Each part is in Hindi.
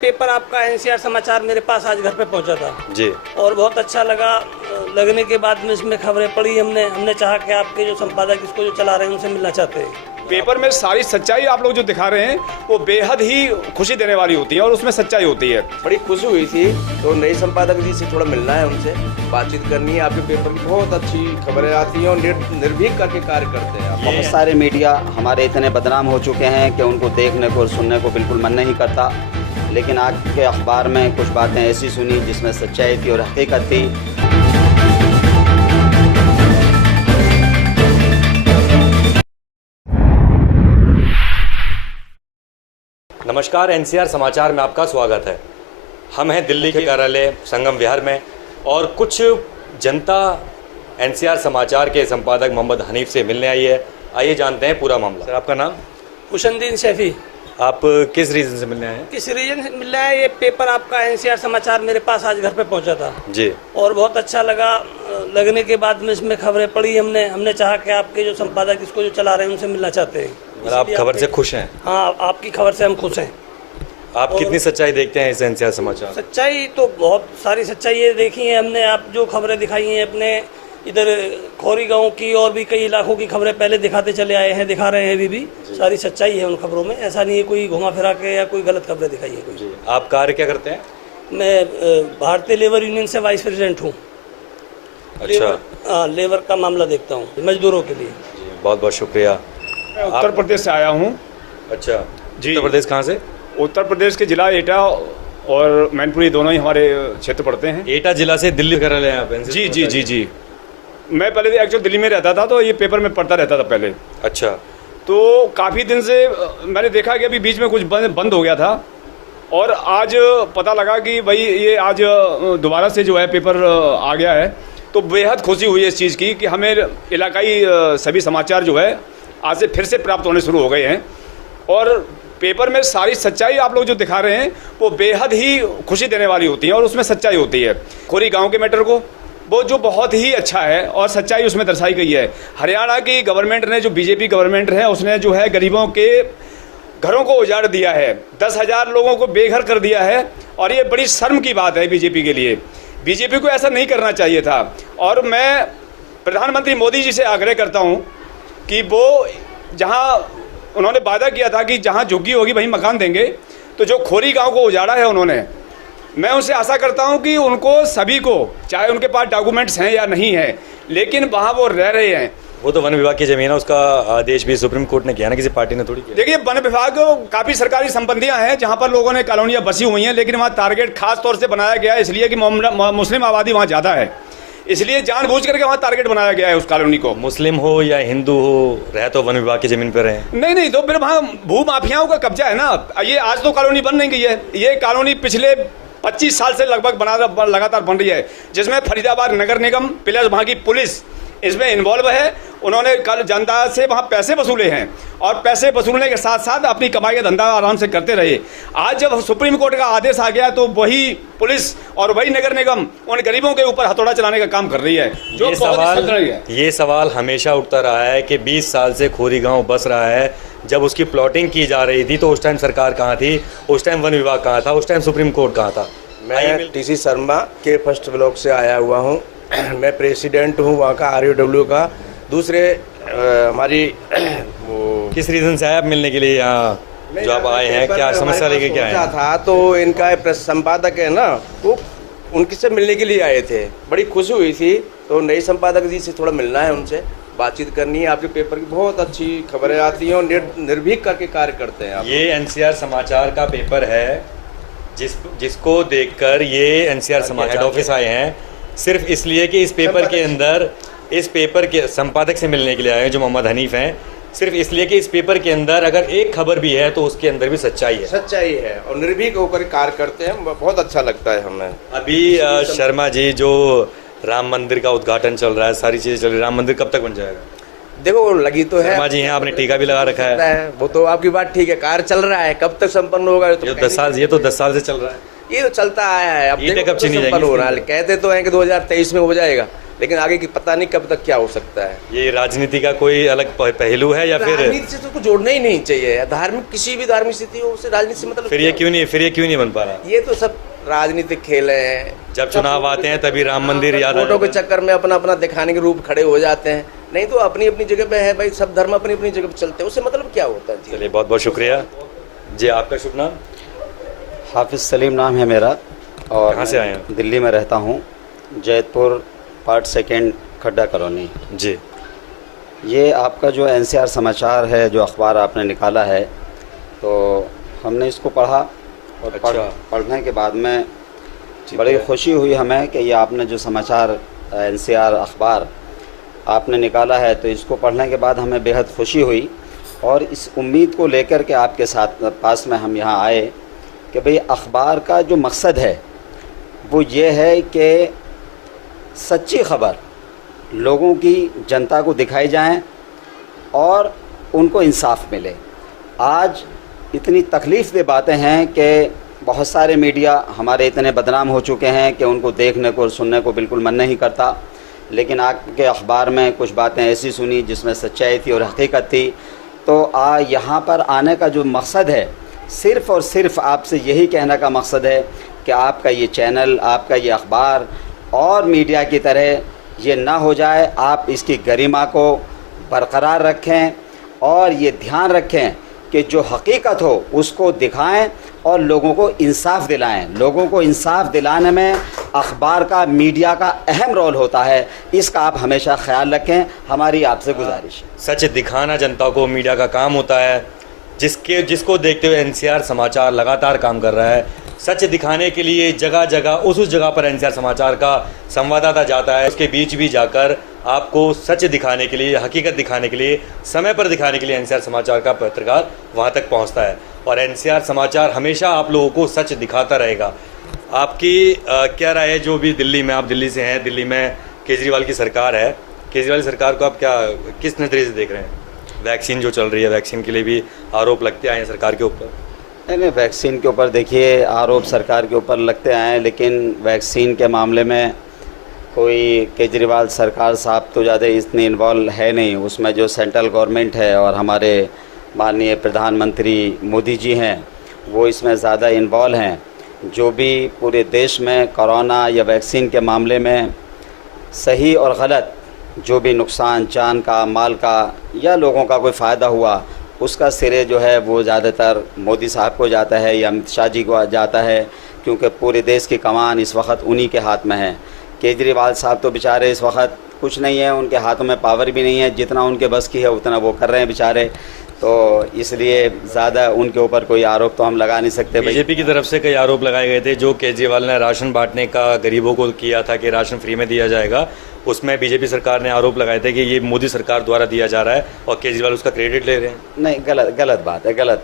पेपर आपका एनसीआर समाचार मेरे पास आज घर पे पहुंचा था जी। और बहुत अच्छा लगा। लगने के बाद में इसमें खबरें पढ़ी हमने चाहा कि आपके जो संपादक इसको जो चला रहे हैं उनसे मिलना चाहते हैं। पेपर में सारी सच्चाई आप लोग जो दिखा रहे हैं वो बेहद ही खुशी देने वाली होती है और उसमें सच्चाई होती है। बड़ी खुशी हुई थी तो नई संपादक जी से थोड़ा मिलना है, उनसे बातचीत करनी है। आपके पेपर की बहुत अच्छी खबरें आती हैं और निर्भीक करके कार्य करते हैं। बहुत सारे मीडिया हमारे इतने बदनाम हो चुके हैं कि उनको देखने को और सुनने को बिल्कुल मन नहीं करता, लेकिन आज के अखबार में कुछ बातें ऐसी सुनी जिसमें सच्चाई थी और हकीकत थी। नमस्कार, एनसीआर समाचार में आपका स्वागत है। हम हैं दिल्ली के कार्यालय संगम विहार में और कुछ जनता एनसीआर समाचार के संपादक मोहम्मद हनीफ से मिलने आई है। आइए जानते हैं पूरा मामला। सर, आपका नाम? हुसैनुद्दीन शैफी। आप किस रीज़न से मिलने आए हैं? किस रीजन से मिल रहा है? ये पेपर आपका एनसीआर समाचार मेरे पास आज घर पे पहुंचा था जी। और बहुत अच्छा लगा। लगने के बाद में इसमें खबरें पढ़ी हमने चाहा कि आपके जो संपादक इसको जो चला रहे हैं उनसे मिलना चाहते हैं। आप खबर से खुश हैं? हाँ, आपकी खबर से हम खुश हैं। आप कितनी सच्चाई देखते हैं इस एनसीआर समाचार? सच्चाई तो बहुत सारी सच्चाई देखी है हमने। आप जो खबरें दिखाई हैं अपने इधर खोरी गांव की और भी कई इलाकों की खबरें पहले दिखाते चले आए हैं, दिखा रहे हैं अभी भी। सारी सच्चाई है उन खबरों में, ऐसा नहीं है कोई घुमा फिरा के या कोई गलत खबरें दिखाई है कोई। आप कार्य क्या करते हैं? मैं भारतीय लेबर यूनियन से वाइस प्रेसिडेंट हूँ। अच्छा। लेबर का मामला देखता हूँ मजदूरों के लिए। बहुत बहुत शुक्रिया। मैं उत्तर प्रदेश से आया हूँ। अच्छा जी। उत्तर प्रदेश कहाँ से? उत्तर प्रदेश के जिला एटा और मैनपुरी दोनों ही हमारे क्षेत्र पड़ते हैं। एटा जिला से दिल्ली कार्यालय हैं आप? जी जी जी जी। मैं पहले एक्चुअली दिल्ली में रहता था तो ये पेपर में पढ़ता रहता था पहले। अच्छा। तो काफ़ी दिन से मैंने देखा कि अभी बीच में कुछ बंद हो गया था और आज पता लगा कि भाई ये आज दोबारा से जो है पेपर आ गया है, तो बेहद खुशी हुई इस चीज़ की कि हमें इलाकाई सभी समाचार जो है आज से फिर से प्राप्त होने शुरू हो गए हैं और पेपर में सारी सच्चाई आप लोग जो दिखा रहे हैं वो बेहद ही खुशी देने वाली होती है और उसमें सच्चाई होती है। खोरी गांव के मैटर को वो जो बहुत ही अच्छा है और सच्चाई उसमें दर्शाई गई है। हरियाणा की गवर्नमेंट ने, जो बीजेपी गवर्नमेंट है, उसने जो है गरीबों के घरों को उजाड़ दिया है, 10,000 लोगों को बेघर कर दिया है और ये बड़ी शर्म की बात है बीजेपी के लिए। बीजेपी को ऐसा नहीं करना चाहिए था और मैं प्रधानमंत्री मोदी जी से आग्रह करता हूँ कि वो जहाँ उन्होंने वादा किया था कि जहाँ झुग्गी होगी वहीं मकान देंगे, तो जो खोरी गाँव को उजाड़ा है उन्होंने, मैं उनसे आशा करता हूं कि उनको सभी को, चाहे उनके पास डॉक्यूमेंट्स हैं या नहीं है, लेकिन वहां वो रह रहे हैं। वो तो वन विभाग की जमीन है, उसका आदेश भी सुप्रीम कोर्ट ने किया ना, किसी पार्टी ने थोड़ी किया। देखिए, वन विभाग काफी सरकारी संपत्तियां हैं जहां पर लोगों ने कॉलोनियां बसी हुई हैं, लेकिन वहां टारगेट खास तौर से बनाया गया है इसलिए कि मुस्लिम आबादी वहां ज्यादा है, इसलिए जानबूझ करके वहां टारगेट बनाया गया है उस कॉलोनी को। मुस्लिम हो या हिंदू हो, रह तो वन विभाग की जमीन पर रहे। नहीं, तो फिर वहाँ भू माफियाओं का कब्जा है ना। ये आज तो कॉलोनी बन नहीं गई है, ये कॉलोनी पिछले 25 साल से लगभग लगातार बन रही है, जिसमें फरीदाबाद नगर निगम प्लस वहाँ की पुलिस इसमें इन्वॉल्व है। उन्होंने कल जनता से वहाँ पैसे वसूले हैं और पैसे वसूलने के साथ साथ अपनी कमाई का धंधा आराम से करते रहे। आज जब सुप्रीम कोर्ट का आदेश आ गया तो वही पुलिस और वही नगर निगम उन गरीबों के ऊपर हथौड़ा चलाने का काम कर रही है, जो ये सवाल हमेशा उठता रहा है कि 20 साल से खोरी गाँव बस रहा है। जब उसकी प्लॉटिंग की जा रही थी तो उस टाइम सरकार कहाँ थी, उस टाइम वन विभाग कहाँ था, उस टाइम सुप्रीम कोर्ट कहाँ था? मैं टीसी शर्मा के फर्स्ट ब्लॉक से आया हुआ हूँ। मैं प्रेसिडेंट हूँ वहाँ का RUW का। दूसरे हमारी किस रीजन से आए आप मिलने के लिए यहाँ जो आप आए हैं, क्या समस्या लेके क्या आए था? तो इनका संपादक है ना, वो उनकी से मिलने के लिए आए थे। बड़ी खुशी हुई थी तो नई संपादक जी से थोड़ा मिलना है, उनसे बातचीत करनी है। आपके पेपर की बहुत अच्छी खबरें आती हैं और निर्भीक करके कार्य करते हैं आप। ये एनसीआर समाचार का पेपर है जिसको देखकर ये एनसीआर समाचार ऑफिस आए हैं, सिर्फ इसलिए कि इस पेपर के संपादक से मिलने के लिए आए हैं जो मोहम्मद हनीफ हैं। सिर्फ इसलिए कि इस पेपर के अंदर अगर एक खबर भी है तो उसके अंदर भी सच्चाई है और निर्भीक होकर कार्य करते हैं। बहुत अच्छा लगता है हमें। अभी शर्मा जी, जो राम मंदिर का उद्घाटन चल रहा है, सारी चीजें चल रही है, राम मंदिर कब तक बन जाएगा? देखो, लगी तो है। शर्मा जी हैं, आपने टीका भी लगा रखा है। वो तो आपकी बात ठीक है, कार्य चल रहा है, कब तक संपन्न होगा? ये तो 10 साल से चल रहा है। ये तो चलता आया है, अब कब चीनी संपन्न हो रहा है। कहते तो हैं कि 2023 में हो जाएगा, लेकिन आगे की पता नहीं कब तक क्या हो सकता है। ये राजनीति का कोई अलग पहलू है या फिर राजनीति से तो कुछ जोड़ना ही नहीं चाहिए। धार्मिक किसी भी धार्मिक स्थिति हो उससे राजनीति से मतलब फिर ये क्यों नहीं बन पा रहा? ये तो सब राजनीतिक खेल हैं। जब चुनाव आते हैं तभी राम मंदिर याद वोटों के आता है। चक्कर में अपना अपना दिखाने के रूप खड़े हो जाते हैं। नहीं तो अपनी अपनी जगह पे है भाई, सब धर्म अपनी अपनी जगह पे चलते हैं, उससे मतलब क्या होता है। चलिए बहुत बहुत शुक्रिया जी। आपका शुभ नाम? हाफिज़ सलीम नाम है मेरा और कहाँ से आए हैं? दिल्ली में रहता हूँ, जैतपुर पार्ट 2 खड्डा कॉलोनी। जी, ये आपका जो एनसीआर समाचार है, जो अखबार आपने निकाला है, तो हमने इसको पढ़ा और अच्छा। पढ़ने के बाद में बड़ी खुशी हुई हमें कि ये आपने जो समाचार एनसीआर अखबार आपने निकाला है, तो इसको पढ़ने के बाद हमें बेहद खुशी हुई और इस उम्मीद को लेकर के आपके साथ पास में हम यहाँ आए कि भाई अखबार का जो मकसद है वो ये है कि सच्ची खबर लोगों की, जनता को दिखाई जाए और उनको इंसाफ मिले। आज इतनी तकलीफ़ दे बातें हैं कि बहुत सारे मीडिया हमारे इतने बदनाम हो चुके हैं कि उनको देखने को और सुनने को बिल्कुल मन नहीं करता, लेकिन आपके अखबार में कुछ बातें ऐसी सुनी जिसमें सच्चाई थी और हकीकत थी। तो यहाँ पर आने का जो मकसद है, सिर्फ़ और सिर्फ आपसे यही कहने का मकसद है कि आपका ये चैनल, आपका ये अखबार और मीडिया की तरह ये ना हो जाए। आप इसकी गरिमा को बरकरार रखें और ये ध्यान रखें कि जो हकीकत हो उसको दिखाएं और लोगों को इंसाफ दिलाएं। लोगों को इंसाफ दिलाने में अखबार का, मीडिया का अहम रोल होता है, इसका आप हमेशा ख्याल रखें, हमारी आपसे गुजारिश है। सच दिखाना जनता को मीडिया का काम होता है, जिसको देखते हुए एनसीआर समाचार लगातार काम कर रहा है। सच दिखाने के लिए जगह जगह उस जगह पर एनसीआर समाचार का संवाददाता जाता है, उसके बीच भी जाकर आपको सच दिखाने के लिए, हकीकत दिखाने के लिए, समय पर दिखाने के लिए एनसीआर समाचार का पत्रकार वहां तक पहुंचता है और एनसीआर समाचार हमेशा आप लोगों को सच दिखाता रहेगा। आपकी क्या राय है? जो भी दिल्ली में, आप दिल्ली से हैं, दिल्ली में केजरीवाल की सरकार है, केजरीवाल सरकार को आप किस नज़रिए से देख रहे हैं? वैक्सीन जो चल रही है, वैक्सीन के लिए भी आरोप लगते आए हैं सरकार के ऊपर। नहीं, वैक्सीन के ऊपर देखिए आरोप सरकार के ऊपर लगते आए, लेकिन वैक्सीन के मामले में कोई केजरीवाल सरकार साहब तो ज़्यादा इतनी इन्वॉल्व है नहीं। उसमें जो सेंट्रल गवर्नमेंट है और हमारे माननीय प्रधानमंत्री मोदी जी हैं, वो इसमें ज़्यादा इन्वॉल्व हैं। जो भी पूरे देश में कोरोना या वैक्सीन के मामले में सही और गलत जो भी नुकसान, जान का, माल का या लोगों का कोई फ़ायदा हुआ, उसका सिरे जो है वो ज़्यादातर मोदी साहब को जाता है या अमित शाह जी को जाता है, क्योंकि पूरे देश की कमान इस वक्त उन्हीं के हाथ में है। केजरीवाल साहब तो बेचारे इस वक्त कुछ नहीं है, उनके हाथों में पावर भी नहीं है, जितना उनके बस की है उतना वो कर रहे हैं बेचारे। तो इसलिए ज़्यादा उनके ऊपर कोई आरोप तो हम लगा नहीं सकते। बीजेपी की तरफ से कई आरोप लगाए गए थे, जो केजरीवाल ने राशन बांटने का गरीबों को किया था कि राशन फ्री में दिया जाएगा, उसमें बीजेपी सरकार ने आरोप लगाए थे कि ये मोदी सरकार द्वारा दिया जा रहा है और केजरीवाल उसका क्रेडिट ले रहे हैं। नहीं, गलत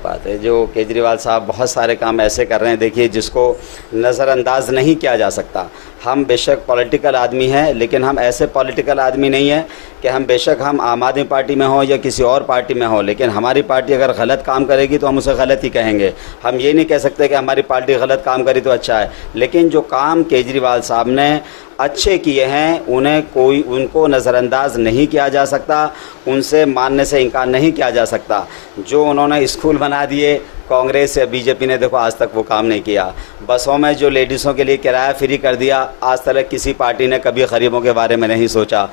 बात है। जो केजरीवाल साहब बहुत सारे काम ऐसे कर रहे हैं, देखिए, जिसको नज़रअंदाज नहीं किया जा सकता। हम बेशक पॉलिटिकल आदमी हैं, लेकिन हम ऐसे पॉलिटिकल आदमी नहीं हैं कि हम बेशक हम आम आदमी पार्टी में हों या किसी और पार्टी में हों, लेकिन हमारी पार्टी अगर गलत काम करेगी तो हम उसे गलत ही कहेंगे। हम ये नहीं कह सकते कि हमारी पार्टी गलत काम करी तो अच्छा है। लेकिन जो काम केजरीवाल साहब ने अच्छे किए हैं, उनको नज़रअंदाज नहीं किया जा सकता, उनसे मानने से इनकार नहीं किया जा सकता। जो उन्होंने स्कूल बना दिए, कांग्रेस या बीजेपी ने देखो आज तक वो काम नहीं किया। बसों में जो लेडीज़ों के लिए किराया फ्री कर दिया, आज तक किसी पार्टी ने कभी गरीबों के बारे में नहीं सोचा।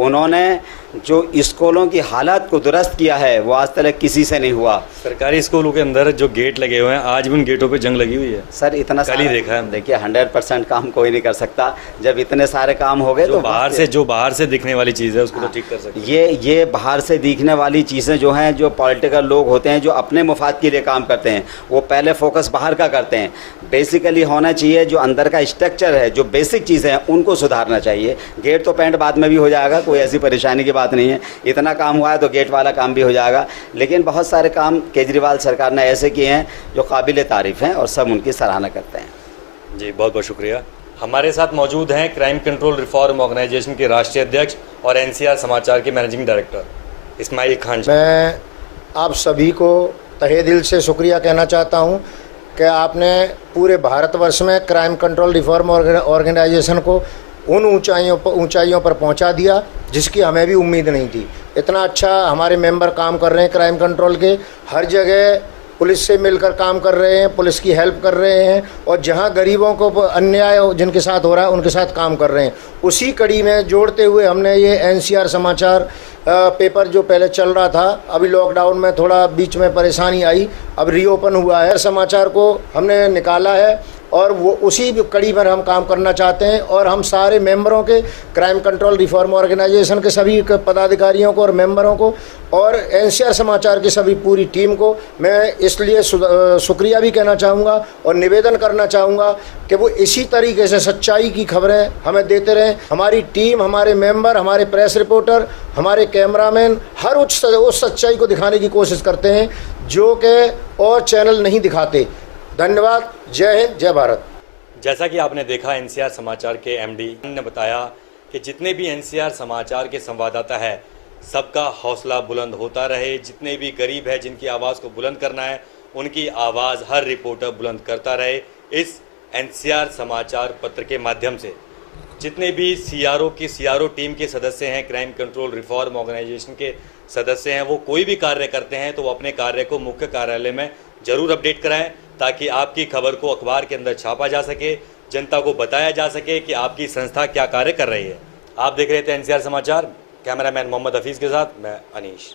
उन्होंने जो स्कूलों की हालत को दुरुस्त किया है वो आज तक किसी से नहीं हुआ। सरकारी स्कूलों के अंदर जो गेट लगे हुए हैं, आज भी उन गेटों पे जंग लगी हुई है। सर, इतना कल ही देखा है। देखिए, 100% काम कोई नहीं कर सकता। जब इतने सारे काम हो गए तो जो बाहर से दिखने वाली चीज़ है उसको तो ठीक कर सकते। ये बाहर से दिखने वाली चीज़ें जो हैं, जो पॉलिटिकल लोग होते हैं, जो अपने मुफाद के लिए काम करते हैं, वो पहले फोकस बाहर का करते हैं। बेसिकली होना चाहिए जो अंदर का स्ट्रक्चर है, जो बेसिक चीज़ें हैं, उनको सुधारना चाहिए। गेट तो पेंट बाद में भी हो जाएगा, कोई ऐसी परेशानी की बात नहीं है। इतना काम हुआ है तो गेट वाला काम भी हो जाएगा। लेकिन बहुत सारे काम केजरीवाल सरकार ने ऐसे किए हैं जो काबिल तारीफ़ हैं और सब उनकी सराहना करते हैं। जी, बहुत बहुत शुक्रिया। हमारे साथ मौजूद हैं क्राइम कंट्रोल रिफॉर्म ऑर्गेनाइजेशन के राष्ट्रीय अध्यक्ष और एनसीआर समाचार के मैनेजिंग डायरेक्टर इस्माइल खान। मैं आप सभी को तहे दिल से शुक्रिया कहना चाहता हूं कि आपने पूरे भारतवर्ष में क्राइम कंट्रोल रिफॉर्म ऑर्गेनाइजेशन को उन ऊंचाइयों पर पहुंचा दिया जिसकी हमें भी उम्मीद नहीं थी। इतना अच्छा हमारे मेंबर काम कर रहे हैं क्राइम कंट्रोल के, हर जगह पुलिस से मिलकर काम कर रहे हैं, पुलिस की हेल्प कर रहे हैं, और जहां गरीबों को अन्याय जिनके साथ हो रहा है उनके साथ काम कर रहे हैं। उसी कड़ी में जोड़ते हुए हमने ये एनसीआर समाचार पेपर जो पहले चल रहा था, अभी लॉकडाउन में थोड़ा बीच में परेशानी आई, अब रीओपन हुआ है, समाचार को हमने निकाला है और वो उसी कड़ी पर हम काम करना चाहते हैं। और हम सारे मेंबरों के, क्राइम कंट्रोल रिफॉर्म ऑर्गेनाइजेशन के सभी पदाधिकारियों को और मेंबरों को और एनसीआर समाचार की सभी पूरी टीम को मैं इसलिए शुक्रिया भी कहना चाहूँगा और निवेदन करना चाहूँगा कि वो इसी तरीके से सच्चाई की खबरें हमें देते रहें। हमारी टीम, हमारे मेंबर, हमारे प्रेस रिपोर्टर, हमारे कैमरामैन हर उस सच्चाई को दिखाने की कोशिश करते हैं जो कि और चैनल नहीं दिखाते। धन्यवाद। जय हिंद, जय भारत। जैसा कि आपने देखा, एनसीआर समाचार के एमडी ने बताया कि जितने भी एनसीआर समाचार के संवाददाता है, सबका हौसला बुलंद होता रहे। जितने भी गरीब है, जिनकी आवाज़ को बुलंद करना है, उनकी आवाज़ हर रिपोर्टर बुलंद करता रहे इस एनसीआर समाचार पत्र के माध्यम से। जितने भी सीआरओ टीम के सदस्य हैं, क्राइम कंट्रोल रिफॉर्म ऑर्गेनाइजेशन के सदस्य हैं, वो कोई भी कार्य करते हैं तो वो अपने कार्य को मुख्य कार्यालय में ज़रूर अपडेट कराएं, ताकि आपकी खबर को अखबार के अंदर छापा जा सके, जनता को बताया जा सके कि आपकी संस्था क्या कार्य कर रही है। आप देख रहे थे एनसीआर समाचार। कैमरामैन मोहम्मद हफीज़ के साथ मैं अनीश।